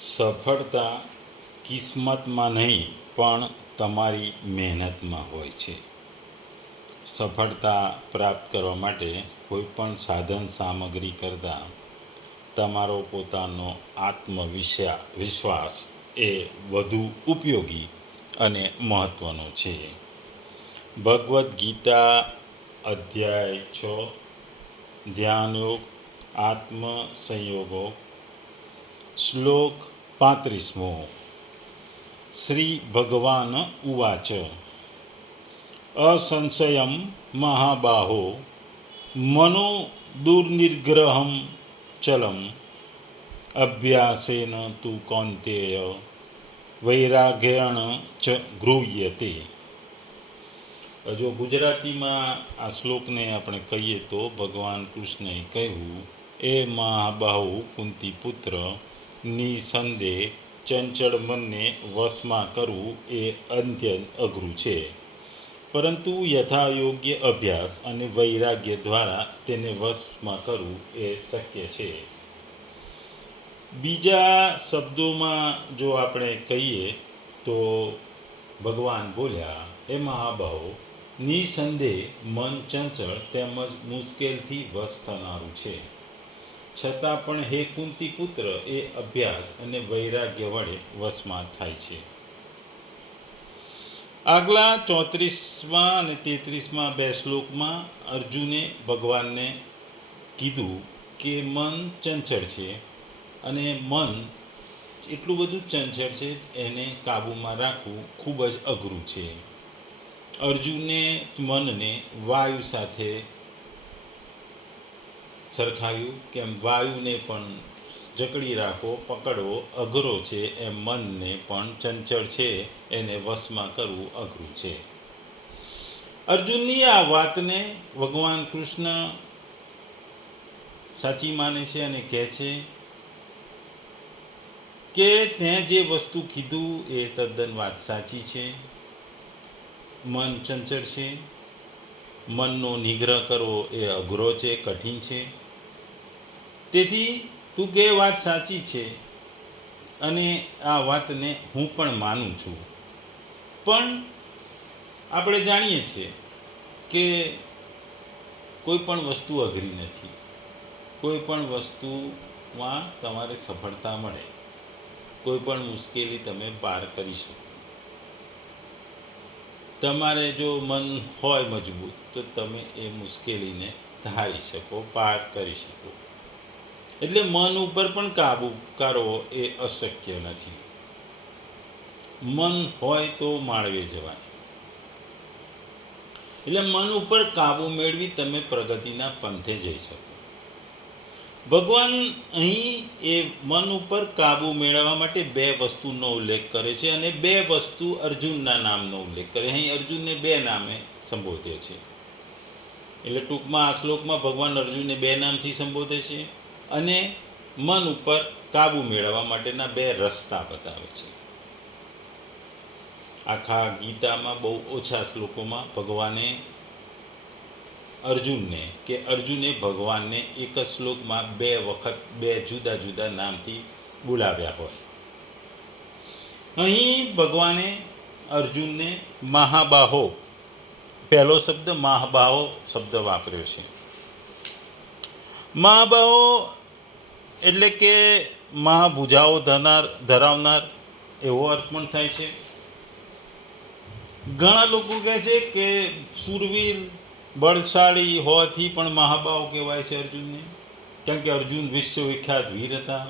સફળતા કિસ્મતમાં નહીં, પણ તમારી મહેનતમાં હોય છે. સફળતા પ્રાપ્ત કરવા માટે કોઈ પણ સાધન સામગ્રી કરતાં તમારો પોતાનો આત્મવિશ્વા વિશ્વાસ એ વધુ ઉપયોગી અને મહત્ત્વનો છે. ભગવદ્ ગીતા અધ્યાય છ, ધ્યાનયોગ આત્મ સંયોગો શ્લોક પાંત્રીસમો. શ્રી ભગવાન ઉવાચ. અસંશયમ મહાબાહો. મનો દુર્નિગ્રહમ ચલમ. અભ્યાસેન તુ કૌંતેય. વૈરાગ્યણ ચ ગૃહ્યતે. જો ગુજરાતીમાં આ શ્લોકને આપણે કહીએ તો ભગવાન કૃષ્ણએ કહ્યું, એ મહાબાહુ કુંતી પુત્ર નિસંદેહ ચંચળ મનને વશમાં કરવું એ અત્યંત અઘરું છે. પરંતુ યથાયોગ્ય અભ્યાસ અને વૈરાગ્ય દ્વારા તેને વશમાં કરવું એ શક્ય છે. બીજા શબ્દોમાં જો આપણે કહીએ તો ભગવાન બોલ્યા એ મહાભાવો નિસંદેહ મન ચંચળ તેમજ મુશ્કેલથી વશ થનારું છે. છતાં પણ હે કુંતી પુત્ર, એ અભ્યાસ અને વૈરાગ્ય વડે વશમાં થાય છે. આગલા ચોત્રીસમાં અને તેત્રીસમાં બે શ્લોકમાં અર્જુને ભગવાનને કીધું કે મન ચંચળ છે અને મન એટલું બધું ચંચળ છે, એને કાબૂમાં રાખવું ખૂબ જ અઘરું છે. અર્જુને મનને વાયુ સાથે સરખાવ્યું કેમ વાયુને પણ જકડી રાખો પકડવો અઘરો છે એમ મનને પણ ચંચળ છે, એને વશમાં કરવું અઘરું છે. અર્જુનની આ વાતને ભગવાન કૃષ્ણ સાચી માને છે અને કહે છે કે તે જે વસ્તુ કીધું એ તદ્દન વાત સાચી છે. મન ચંચળ છે. મનનો નિગ્રહ કરવો એ અઘરો છે, કઠિન છે. તેથી તું કે વાત સાચી છે અને આ વાતને હું પણ માનું છું. પણ આપણે જાણીએ છીએ કે કોઈ પણ વસ્તુ અઘરી નથી. કોઈ પણ વસ્તુમાં તમારે સફળતા મળે. કોઈ પણ મુશ્કેલી તમે પાર કરી શકો. તમારે જો મન હોય મજબૂત, તો તમે એ મુશ્કેલીને ધારી શકો, પાર કરી શકો. એટલે મન ઉપર પણ કાબૂ કરવો એ અશક્ય નથી. મન હોય તો માળવે જવાય. એટલે મન ઉપર કાબૂ મેળવી તમે પ્રગતિના પંથે જઈ શકો. ભગવાન અહીં એ મન ઉપર કાબૂ મેળવવા માટે બે વસ્તુનો ઉલ્લેખ કરે છે અને બે વસ્તુ અર્જુનના નામનો ઉલ્લેખ કરે અહીં અર્જુનને બે નામે સંબોધે છે. એટલે ટૂંકમાં આ શ્લોકમાં ભગવાન અર્જુનને બે નામથી સંબોધે છે. અને મન ઉપર કાબૂ મેળવવા માટેના બે રસ્તા બતાવે છે. આખા ગીતામાં બહુ ઓછા શ્લોકોમાં ભગવાને અર્જુનને કે અર્જુને ભગવાનને એક જ શ્લોકમાં બે વખત બે જુદા જુદા નામથી બોલાવ્યા હોય. અહીં ભગવાને અર્જુનને મહાબાહો, પહેલો શબ્દ મહાબાહો શબ્દ વાપર્યો છે. મહાબાહો એટલે કે મહાભુજાઓ ધનાર, ધરાવનાર, એવો અર્થ પણ થાય છે. ઘણા લોકો કહે છે કે સુરવીર, બળશાળી હોવાથી પણ મહાબાવ કહેવાય છે અર્જુનને. કારણ કે અર્જુન વિશ્વવિખ્યાત વીર હતા.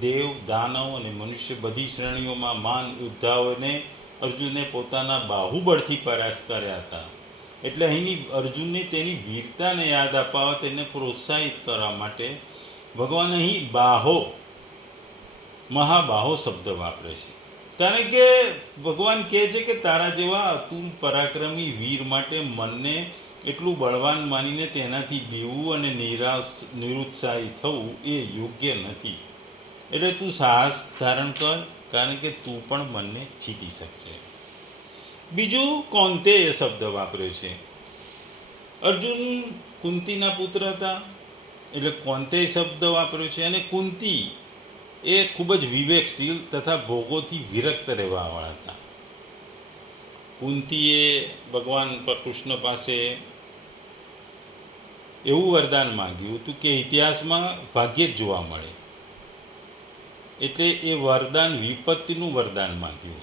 દેવ, દાનવ અને મનુષ્ય બધી શ્રેણીઓમાં માન યોદ્ધાઓને અર્જુને પોતાના બાહુબળથી પરાસ્ત કર્યા હતા. એટલે અહીંની અર્જુનને તેની વીરતાને યાદ અપાવવા તેને પ્રોત્સાહિત કરવા માટે ભગવાન અહીં બાહો, મહાબાહો શબ્દ વાપરે છે. કારણ કે ભગવાન કહે છે કે તારા જેવા અતુલ પરાક્રમી વીર માટે મનને એટલું બળવાન માનીને તેનાથી બીવું અને નિરાશ, નિરુત્સાહી થવું એ યોગ્ય નથી. એટલે તું સાહસ ધારણ કર, કારણ કે તું પણ મનને જીતી શકશે. બીજું કોંતે એ શબ્દ વાપર્યો છે. અર્જુન કુંતીના પુત્ર હતા. એટલે કોંતે શબ્દ વાપર્યો છે અને કુંતી એ ખૂબ જ વિવેકશીલ તથા ભોગોથી વિરક્ત રહેવાવાળા હતા. કુંતીએ ભગવાન કૃષ્ણ પાસે એવું વરદાન માંગ્યું હતું કે ઇતિહાસમાં ભાગ્યે જ જોવા મળે. એટલે એ વરદાન વિપત્તિનું વરદાન માંગ્યું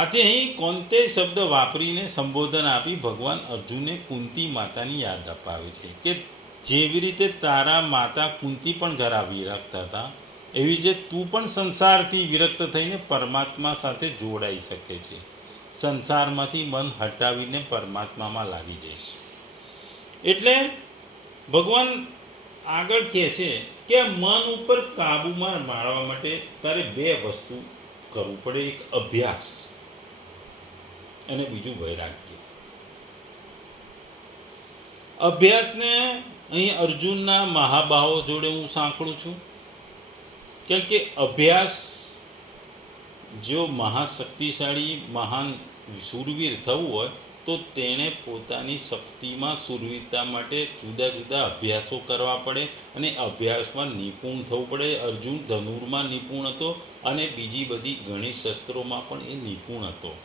આથી અહીં કોંતે શબ્દ વાપરીને સંબોધન આપી ભગવાન અર્જુને કુંતી માતાની યાદ અપાવે છે કે જેવી રીતે તારા માતા કુંતી પણ ઘરા વિરક્ત હતા, એવી રીતે તું પણ સંસારથી વિરક્ત થઈને પરમાત્મા સાથે જોડાઈ શકે છે. સંસારમાંથી મન હટાવીને પરમાત્મામાં લાગી જઈશ. એટલે ભગવાન આગળ કહે છે કે મન ઉપર કાબૂમાં મારવા માટે તારે બે વસ્તુ કરવું પડે, એક અભ્યાસ. અને બીજું વૈરાગ્ય અભ્યાસને અહીં અર્જુનના મહાભાવો જોડે હું સાંકળું છું કેમ કે અભ્યાસ જો મહાશક્તિશાળી, મહાન શૂરવીર થવું હોય તો તેણે પોતાની શક્તિમાં સુરવીરતા માટે જુદા જુદા અભ્યાસો કરવા પડે અને અભ્યાસમાં નિપુણ થવું પડે. અર્જુન ધનુરમાં નિપુણ હતો અને બીજી બધી ઘણી શસ્ત્રોમાં પણ એ નિપુણ હતો.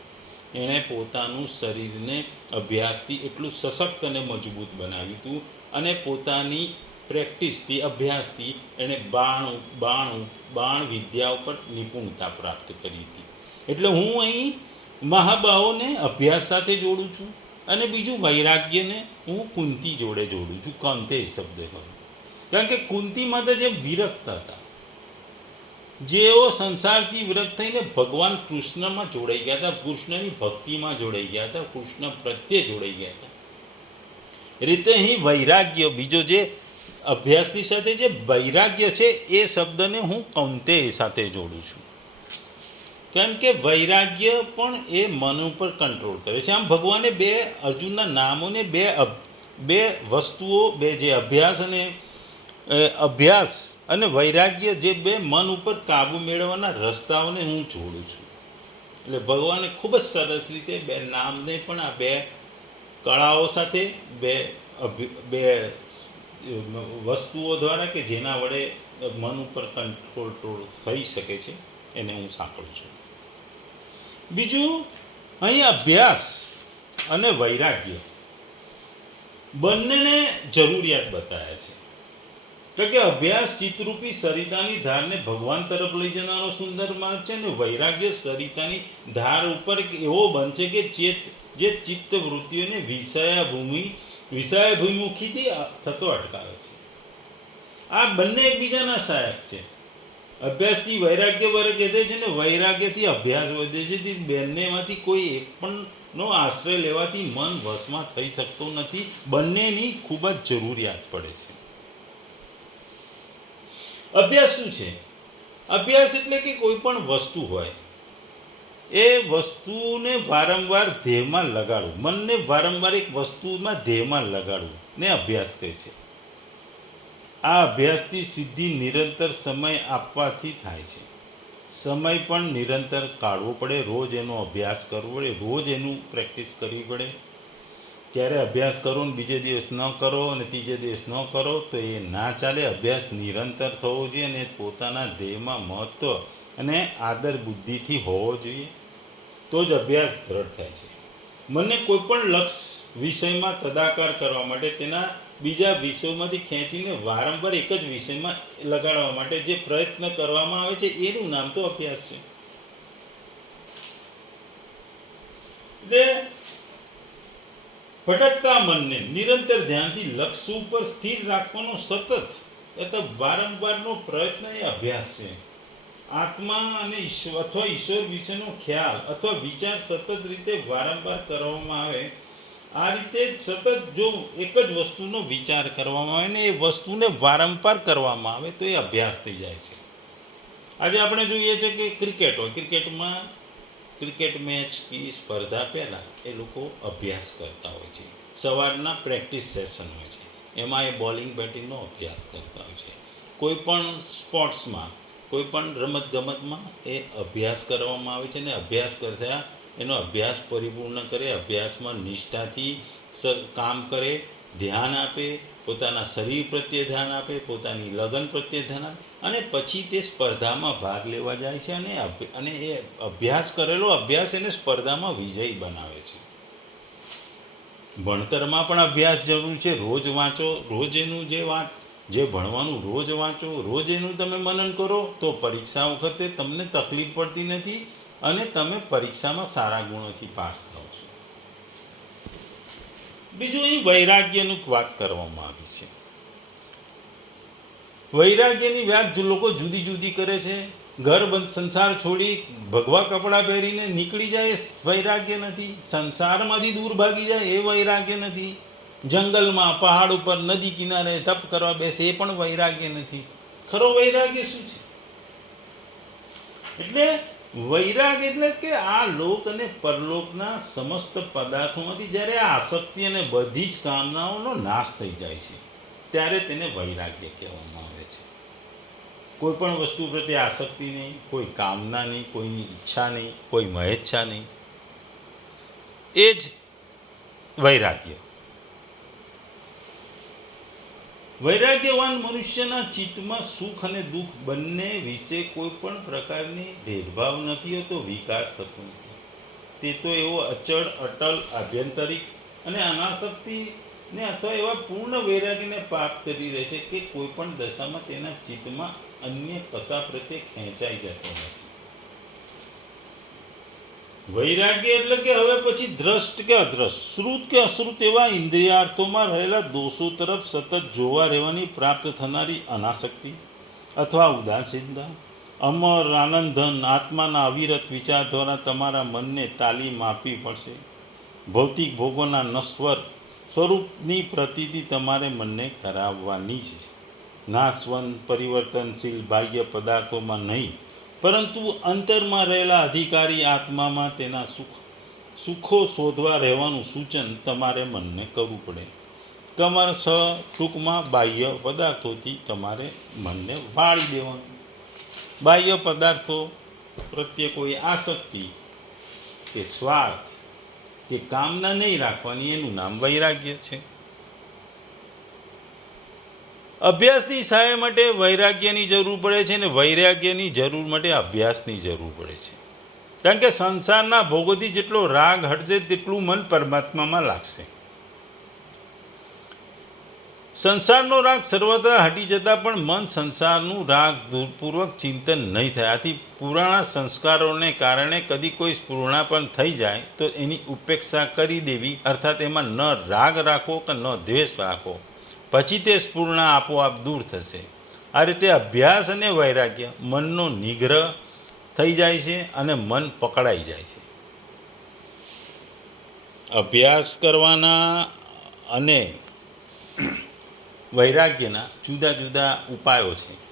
એણે પોતાનું શરીરને અભ્યાસથી એટલું સશક્ત અને મજબૂત બનાવ્યું હતું અને પોતાની પ્રેક્ટિસથી, અભ્યાસથી એણે બાણ બાણ બાણ વિદ્યા ઉપર નિપુણતા પ્રાપ્ત કરી હતી. એટલે હું અહીં મહાબાહોને અભ્યાસ સાથે જોડું છું અને બીજું વૈરાગ્યને હું કુંતી જોડે જોડું છું, કંતે શબ્દ કરું કારણ કે કુંતી માતા જે વિરક્ત હતા જેઓ સંસારથી વિરક્ત થઈને ભગવાન કૃષ્ણમાં જોડાઈ ગયા હતા, કૃષ્ણની ભક્તિમાં જોડાઈ ગયા હતા, કૃષ્ણ પ્રત્યે જોડાઈ ગયા હતા. રીતે અહીં વૈરાગ્ય, બીજો જે અભ્યાસની સાથે જે વૈરાગ્ય છે, એ શબ્દને હું કૌંતે સાથે જોડું છું. કેમ કે વૈરાગ્ય પણ એ મન ઉપર કંટ્રોલ કરે છે. આમ ભગવાને બે અર્જુનના નામોને બે બે વસ્તુઓ, બે જે અભ્યાસ અને અભ્યાસ અને વૈરાગ્ય જે બે મન ઉપર કાબુ મેળવવાના રસ્તાઓને હું જોડું છું. એટલે ભગવાને ખૂબ જ સરસ રીતે બે નામને પણ આ બે કળાઓ સાથે, બે બે વસ્તુઓ દ્વારા કે જેના વડે મન ઉપર કંટ્રોલ થઈ શકે છે એને હું સાંકળું છું. બીજું, અહીં અભ્યાસ અને વૈરાગ્ય બંનેને જરૂરિયાત બતાવ્યા છે. કારણ કે અભ્યાસ ચિત્તરૂપી સરિતાની ધારને ભગવાન તરફ લઈ જનારો સુંદર માર્ગ છે અને વૈરાગ્ય સરિતાની ધાર ઉપર એવો બનશે કે ચેત જે ચિત્ત વૃત્તિઓને વિષયાભૂમિ વિષયાભિમુખીથી થતો અટકાવે છે. આ બંને એકબીજાના સહાયક છે. અભ્યાસથી વૈરાગ્ય વર્ગ વધે છે ને વૈરાગ્યથી અભ્યાસ વધે છે. તે બંનેમાંથી કોઈ એક પણ નો આશ્રય લેવાથી મન વશમાં થઈ શકતો નથી. બંનેની ખૂબ જ જરૂરિયાત પડે છે. અભ્યાસ શું છે? અભ્યાસ એટલે કે કોઈ પણ વસ્તુ હોય, એ વસ્તુને વારંવાર ધ્યેયમાં લગાડવું. મનને વારંવાર એક વસ્તુમાં ધ્યેયમાં લગાડવું ને અભ્યાસ કહે છે. આ અભ્યાસથી સિદ્ધિ નિરંતર સમય આપવાથી થાય છે. સમય પણ નિરંતર કાઢવો પડે. રોજ એનો અભ્યાસ કરવો પડે. રોજ એનું પ્રેક્ટિસ કરવી પડે. ત્યારે અભ્યાસ કરો ને બીજે દિવસ ન કરો અને ત્રીજે દિવસ ન કરો, તો એ ના ચાલે. અભ્યાસ નિરંતર થવો જોઈએ અને પોતાના ધ્યેયમાં મહત્ત્વ અને આદર બુદ્ધિથી હોવો જોઈએ. તો જ અભ્યાસ દ્રઢ થાય છે. મને કોઈ પણ લક્ષ્ય વિષયમાં તદાકાર કરવા માટે તેના બીજા વિષયોમાંથી ખેંચીને વારંવાર એક જ વિષયમાં લગાડવા માટે જે પ્રયત્ન કરવામાં આવે છે, એનું નામ તો અભ્યાસ છે. એટલે ભટકતા મનને નિરંતર ધ્યાનથી લક્ષ્ય ઉપર સ્થિર રાખવાનો સતત અથવા વારંવારનો પ્રયત્ન એ અભ્યાસ છે. આત્મા અને ઈશ્વર અથવા ઈશ્વર વિશેનો ખ્યાલ અથવા વિચાર સતત રીતે વારંવાર કરવામાં આવે, આ રીતે સતત જો એક જ વસ્તુનો વિચાર કરવામાં આવે ને એ વસ્તુને વારંવાર કરવામાં આવે તો એ અભ્યાસ થઈ જાય છે. આજે આપણે જોઈએ છે કે ક્રિકેટ હોય. ક્રિકેટમાં ક્રિકેટ મેચ કે સ્પર્ધા પહેલાં એ લોકો અભ્યાસ કરતા હોય છે. સવારના પ્રેક્ટિસ સેશન હોય છે. એમાં એ બોલિંગ, બેટિંગનો અભ્યાસ કરતા હોય છે. કોઈ પણ સ્પોર્ટ્સમાં, કોઈ પણ રમતગમતમાં એ અભ્યાસ કરવામાં આવે છે અને અભ્યાસ કરતા એનો અભ્યાસ પરિપૂર્ણ કરે, અભ્યાસમાં નિષ્ઠાથી કામ કરે, ધ્યાન આપે, પોતાના શરીર પ્રત્યે ધ્યાન આપે, પોતાની લગન પ્રત્યે ધ્યાન આપે અને પછી તે સ્પર્ધામાં ભાગ લેવા જાય છે અને અને એ અભ્યાસ કરેલો અભ્યાસ એને સ્પર્ધામાં વિજયી બનાવે છે. ભણતરમાં પણ અભ્યાસ જરૂર છે. રોજ વાંચો, રોજ એનું જે વાંચ, જે ભણવાનું રોજ વાંચો, રોજ એનું તમે મનન કરો તો પરીક્ષા વખતે તમને તકલીફ પડતી નથી અને તમે પરીક્ષામાં સારા ગુણોથી પાસ થાઓ છો. બીજું અહીં વૈરાગ્યનું વાત કરવામાં આવી છે. વૈરાગ્યની વ્યાજ લોકો જુદી જુદી કરે છે, ઘર બંધ, સંસાર છોડી, ભગવા કપડાં પહેરીને નીકળી જાય એ વૈરાગ્ય નથી. સંસારમાંથી દૂર ભાગી જાય એ વૈરાગ્ય નથી. જંગલમાં, પહાડ ઉપર, નદી કિનારે તપ કરવા બેસે એ પણ વૈરાગ્ય નથી. ખરો વૈરાગ્ય શું છે? એટલે વૈરાગ એટલે કે આ લોક અને પરલોકના સમસ્ત પદાર્થોમાંથી જ્યારે આ આસક્તિ અને બધી જ કામનાઓનો નાશ થઈ જાય છે, ત્યારે તેને વૈરાગ્ય કહેવામાં આવે કોઈ પણ વસ્તુ પ્રત્યે આસક્તિ નહીં, કોઈ કામના નહીં, કોઈની ઈચ્છા નહીં, કોઈ મહેચ્છા નહીં. એ જ વૈરાગ્ય. વૈરાગ્યવાન મનુષ્યના ચિત્તમાં સુખ અને દુઃખ બંને વિશે કોઈ પણ પ્રકારની ભેદભાવ નથી હોતો, વિકાર થતો નથી. તે તો એવો અચળ, અટલ, આભ્યંતરિક અને અનાસક્તિ ને અથવા એવા પૂર્ણ વૈરાગ્યને પ્રાપ્ત કરી રહે છે કે કોઈ પણ દશામાં તેના ચિત્તમાં અન્ય કશા પ્રત્યે ખેંચાઈ જતો નથી. વૈરાગ્ય એટલે કે હવે પછી દ્રષ્ટ કે અદ્રષ્ટ, શ્રુત કે અશ્રુત એવા ઇન્દ્રિયાર્થોમાં રહેલા દોષો તરફ સતત જોવા રહેવાની પ્રાપ્ત થનારી અનાસક્તિ અથવા ઉદાસીનતા, અમર આનંદન આત્માના અવિરત વિચાર દ્વારા તમારા મનને તાલીમ આપવી પડશે. ભૌતિક ભોગોના નશ્વર સ્વરૂપની પ્રતીતિ તમારે મનને કરાવવાની છે. નાશવંત, પરિવર્તનશીલ બાહ્ય પદાર્થોમાં નહીં, પરંતુ અંતરમાં રહેલા અધિકારી આત્મામાં તેના સુખ, સુખો શોધવા રહેવાનું સૂચન તમારે મનને કરવું પડે. તમારે સ ટૂંકમાં બાહ્ય પદાર્થોથી તમારે મનને વાળી દેવાનું. બાહ્ય પદાર્થો પ્રત્યે કોઈ આસક્તિ કે સ્વાર્થ કે કામના નહીં રાખવાની એનું નામ વૈરાગ્ય છે. અભ્યાસની સહાય માટે વૈરાગ્યની જરૂર પડે છે અને વૈરાગ્યની જરૂર માટે અભ્યાસની જરૂર પડે છે. કારણ કે સંસારના ભોગોથી જેટલો રાગ હટશે તેટલું મન પરમાત્મામાં લાગશે. સંસારનો રાગ સર્વત્ર હટી જતાં પણ મન સંસારનું રાગ દૂરપૂર્વક ચિંતન નહીં થાય. આથી પુરાણા સંસ્કારોને કારણે કદી કોઈ સ્પૂર્ણા પણ થઈ જાય તો એની ઉપેક્ષા કરી દેવી. અર્થાત એમાં ન રાગ રાખવો કે ન દ્વેષ રાખવો પછી તે સ્પૂર્ણ આપોઆપ દૂર થશે. આ રીતે અભ્યાસ અને વૈરાગ્ય મનનો નિગ્રહ થઈ જાય છે અને મન પકડાઈ જાય છે. અભ્યાસ કરવાના અને વૈરાગ્યના જુદા જુદા ઉપાયો છે.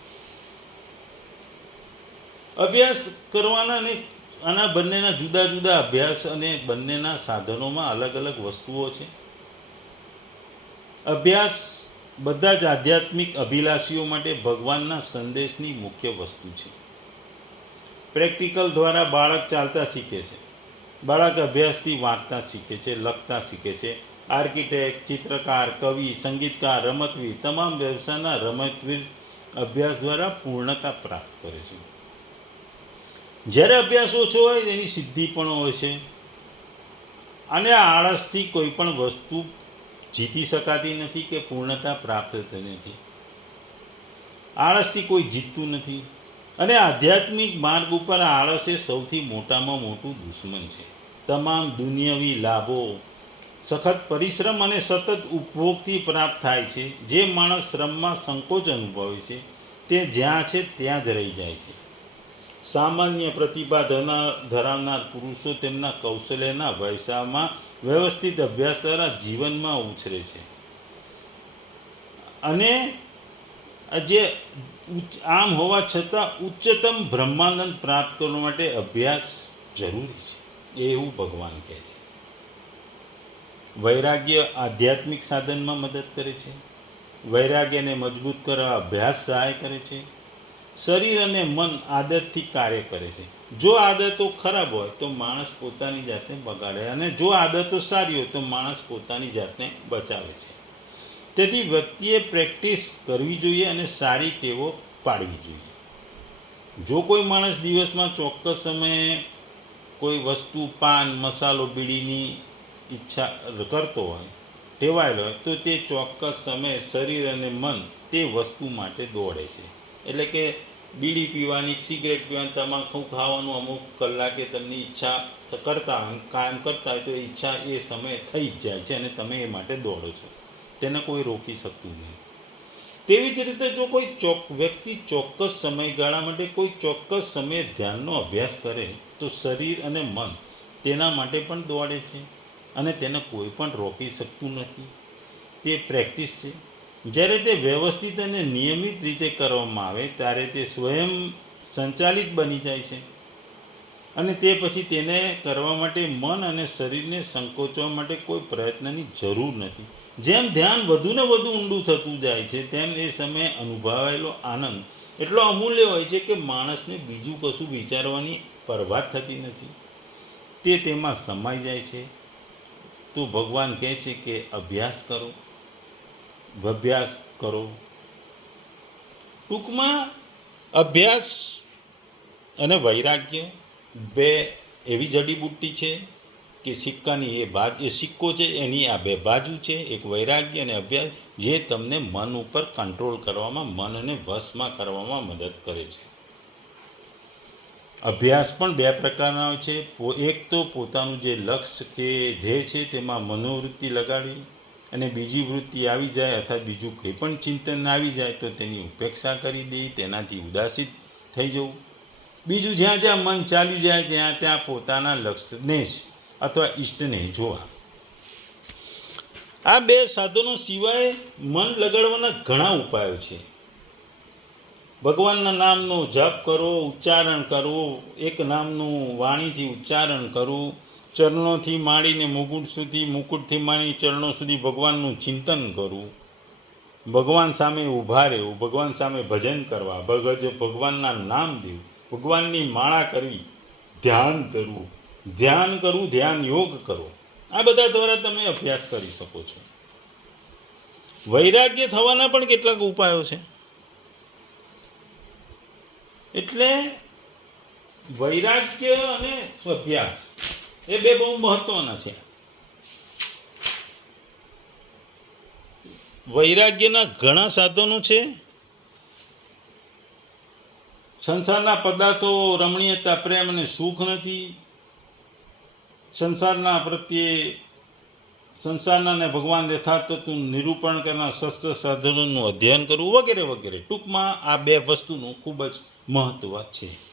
અભ્યાસ કરવાના અને આના બંનેના જુદા જુદા અભ્યાસ અને બંનેના સાધનોમાં અલગ અલગ વસ્તુઓ છે. અભ્યાસ બધા જ આધ્યાત્મિક અભિલાષીઓ માટે ભગવાનના સંદેશની મુખ્ય વસ્તુ છે. પ્રેક્ટિકલ દ્વારા બાળક ચાલતા શીખે છે. બાળક અભ્યાસથી વાંચતા શીખે છે, લખતા શીખે છે. આર્કિટેક્ટ, ચિત્રકાર, કવિ, સંગીતકાર, રમતવીર તમામ વ્યવસાયના રમતવીર અભ્યાસ દ્વારા પૂર્ણતા પ્રાપ્ત કરે છે. જ્યારે અભ્યાસ ઓછો હોય તેની સિદ્ધિ પણ હોય છે. અને આળસથી કોઈ પણ વસ્તુ જીતી શકાતી નથી કે પૂર્ણતા પ્રાપ્ત થતી નથી. આળસથી કોઈ જીતતું નથી. અને આધ્યાત્મિક માર્ગ ઉપર આળસ એ સૌથી મોટામાં મોટું દુશ્મન છે. તમામ દુનિયાવી લાભો, સખત પરિશ્રમ અને સતત ઉપભોગથી પ્રાપ્ત થાય છે. જે માણસ શ્રમમાં સંકોચ અનુભવે છે, તે જ્યાં છે ત્યાં જ રહી જાય છે. સામાન્ય પ્રતિભા ધરાવનાર પુરુષો તેમના કૌશલ્યના વયસામાં વ્યવસ્થિત અભ્યાસ દ્વારા જીવનમાં ઉછરે છે. અને જે આમ હોવા છતાં ઉચ્ચતમ બ્રહ્માનંદ પ્રાપ્ત કરવા માટે અભ્યાસ જરૂરી છે. એવું ભગવાન કહે છે. વૈરાગ્ય આધ્યાત્મિક સાધનમાં મદદ કરે છે. વૈરાગ્યને મજબૂત કરવા અભ્યાસ સહાય કરે છે. શરીર અને મન આદતથી કાર્ય કરે છે. જો આદતો ખરાબ હોય તો માણસ પોતાની જાતને બગાડે અને જો આદતો સારી હોય તો માણસ પોતાની જાતને બચાવે છે. તેથી વ્યક્તિએ પ્રેક્ટિસ કરવી જોઈએ અને સારી ટેવો પાડવી જોઈએ. જો કોઈ માણસ દિવસમાં ચોક્કસ સમયે કોઈ વસ્તુ, પાન, મસાલો બીડીની ઈચ્છા કરતો હોય, ટેવાયેલો હોય, તો તે ચોક્કસ સમયે શરીર અને મન તે વસ્તુ માટે દોડે છે. એટલે કે બીડી પીવાની સિગરેટ પીવાની તમાકુ ખાવાનું અમુક કલાકે તમને ઈચ્છા કરતા કાયમ કરતા હોય તો ઈચ્છા એ સમયે થઈ જ જાય છે અને તમે એ માટે દોડો છો. તેને કોઈ રોકી શકતું નહીં. તેવી જ રીતે જો કોઈ ચોક, વ્યક્તિ ચોક્કસ સમયગાળા માટે કોઈ ચોક્કસ સમયે ધ્યાનનો અભ્યાસ કરે, તો શરીર અને મન તેના માટે પણ દોડે છે અને તેને કોઈ પણ રોકી શકતું નથી. તે પ્રેક્ટિસ છે. જ્યારે તે વ્યવસ્થિત અને નિયમિત રીતે કરવામાં આવે, ત્યારે તે સ્વયં સંચાલિત બની જાય છે. અને તે પછી તેને કરવા માટે મન અને શરીરને સંકોચવા માટે કોઈ પ્રયત્નની જરૂર નથી. જેમ ધ્યાન વધુ ને વધુ ઊંડું થતું જાય છે, તેમ એ સમયે અનુભવાયેલો આનંદ એટલો અમૂલ્ય હોય છે કે માણસને બીજું કશું વિચારવાની પરવા થતી નથી. તે તેમાં સમાઈ જાય છે. તો ભગવાન કહે છે કે અભ્યાસ કરો. અભ્યાસ કરો. ટૂંકમાં અભ્યાસ અને વૈરાગ્ય બે એવી જડીબુટ્ટી છે કે સિક્કાની એ બાજ, એ સિક્કો છે, એની આ બે બાજુ છે, એક વૈરાગ્ય અને અભ્યાસ જે તમને મન ઉપર કંટ્રોલ કરવામાં મનને વશમાં કરવામાં મદદ કરે છે. અભ્યાસ પણ બે પ્રકારના છે. એક તો પોતાનું જે લક્ષ્ય કે ધ્યેય છે તેમાં મનોવૃત્તિ લગાડવી અને બીજી વૃત્તિ આવી જાય અર્થાત બીજું કંઈ પણ ચિંતન આવી જાય તો તેની ઉપેક્ષા કરી દે, તેનાથી ઉદાસીત થઈ જવું. બીજું જ્યાં જ્યાં મન ચાલ્યું જાય ત્યાં ત્યાં પોતાના લક્ષ્યને જ અથવા ઈષ્ટને જોવા. આ બે સાધનો સિવાય મન લગાડવાના ઘણા ઉપાયો છે. ભગવાનના નામનો જપ કરો, ઉચ્ચારણ કરવું એક નામનું વાણીથી ઉચ્ચારણ કરવું ચરણોથી માંડીને મુકુટ સુધી, મુકુટથી માંડી ચરણો સુધી ભગવાનનું ચિંતન કરવું. ભગવાન સામે ઊભા રહેવું, ભગવાન સામે ભજન કરવા, ભગજ ભગવાનના નામ દેવું, ભગવાનની માળા કરવી, ધ્યાન કરવું ધ્યાન કરવું, ધ્યાન યોગ કરો આ બધા દ્વારા તમે અભ્યાસ કરી શકો છો. વૈરાગ્ય થવાના પણ કેટલાક ઉપાયો છે. એટલે વૈરાગ્ય અને અભ્યાસ એ બે બહુ મહત્વના છે. વૈરાગ્યના ઘણા સાધનો છે. સંસારના પદાર્થો રમણીયતા, પ્રેમ અને સુખ નથી. સંસારના પ્રત્યે સંસારના અને ભગવાન યથાર્થનું નિરૂપણ કરનાર શસ્ત્ર સાધનોનું અધ્યયન કરવું વગેરે વગેરે ટૂંકમાં આ બે વસ્તુનું ખૂબ જ મહત્ત્વ છે.